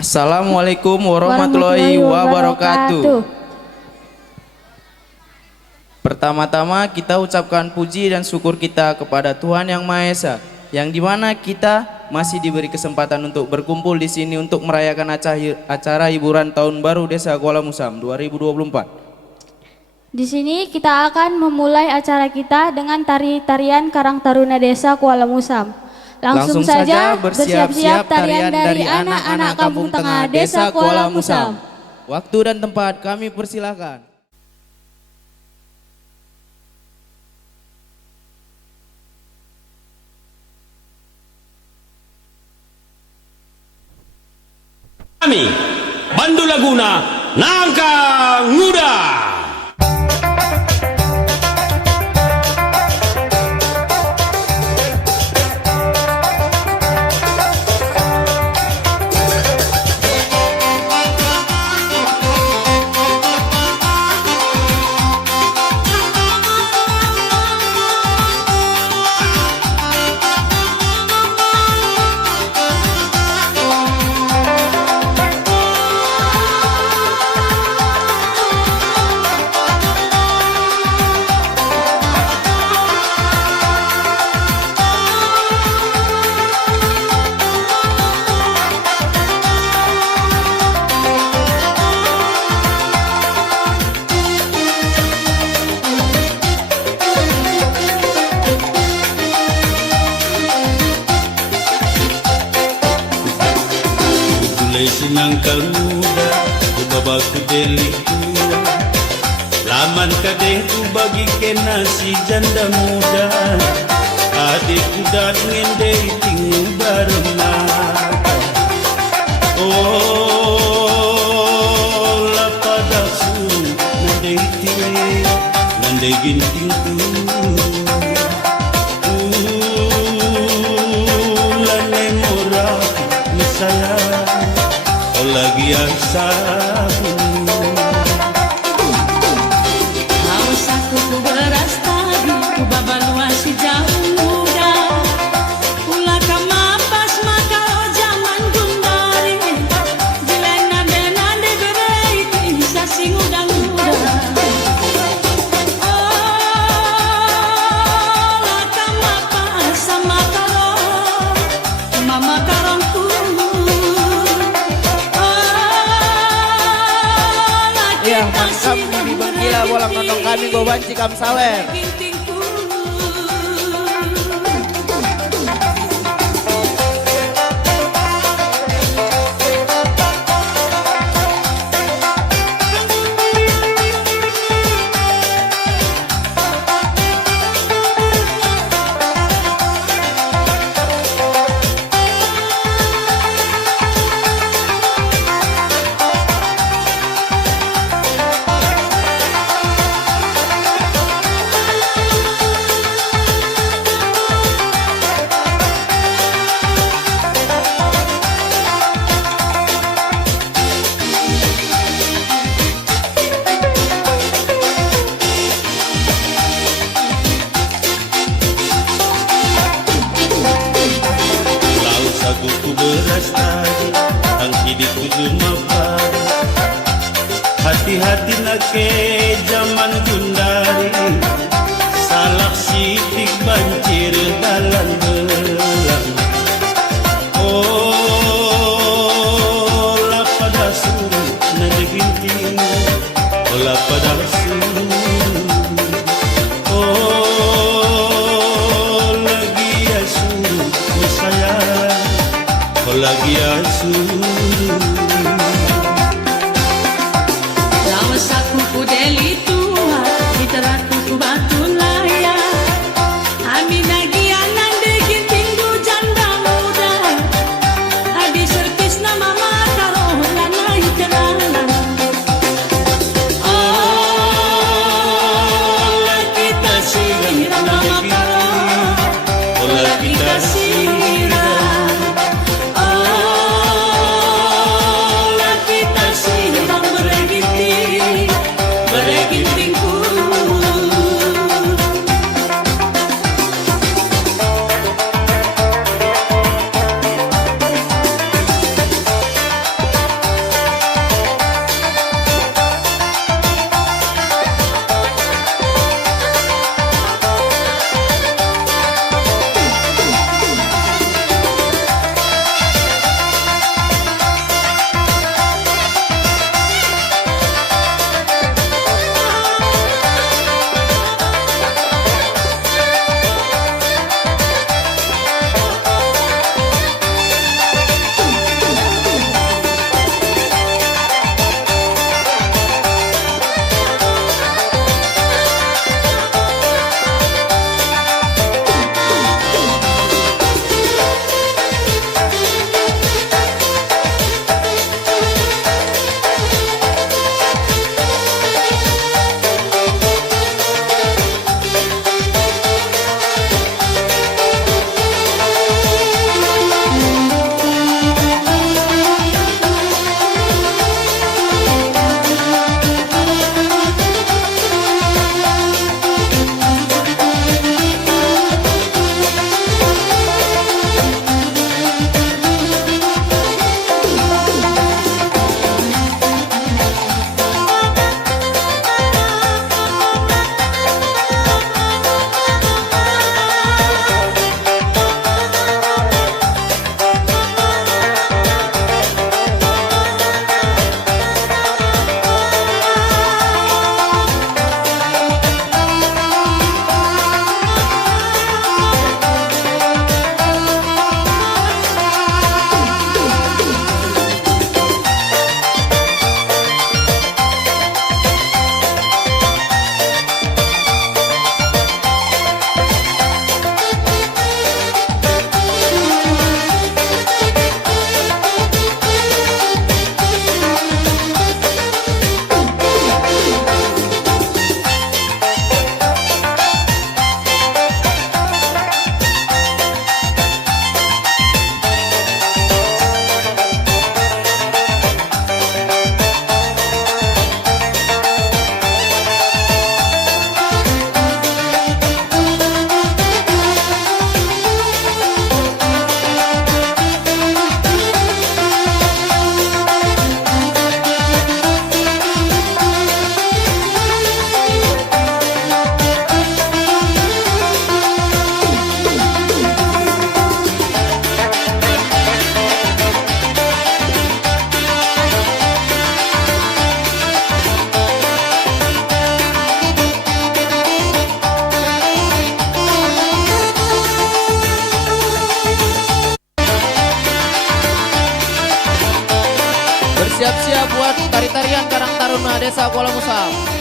Assalamualaikum warahmatullahi wabarakatuh. Pertama-tama kita ucapkan puji dan syukur kita kepada Tuhan Yang Maha Esa, yang dimana kita masih diberi kesempatan untuk berkumpul di sini untuk merayakan acara hiburan Tahun Baru Desa Kuala Musam 2024. Di sini kita akan memulai acara kita dengan tarian Karang Taruna Desa Kuala Musam. Langsung saja bersiap-siap tarian dari anak-anak Kampung Tengah Desa Kuala Musam. Waktu dan tempat kami persilakan. Kami, Bandu Laguna, Nangka Muda. Sinangkal muda, ku babaku deliku. Laman kadengku bagi kena si janda muda. Adikku datengin dating bareng mata. Oh, lapada su nandai dating, nandai gintingku. Lane murah misaya. Lagi yang sabu haus aku ku beras tadi ku babalua si jauh muda ulah kamapas maka zaman gundari jilena benan de berei bisa sing udang-udang oh kamapas sama karo mama karongku. Ya, mantap di Bangkila bolang nonton kami gobanci kam sawer. Ku beras tadi, tangki di kujur mapar. Hati-hati nak ke zaman gundari, salah sidik banjir dalam belang. Oh, lapada suruh nade ginting, oh lapada suruh. Oh, lagi ya suruh sayang. Lagi asuh lawas aku ku deli tua diteraku ku batu laya amin lagi anan degin tinggu janda muda adi servis nama makaro lanai kenana oh lagi tasirah nama makaro oh lagi tasirah Bersiap-siap buat tari-tarian Karang Taruna Desa Kuala Musam.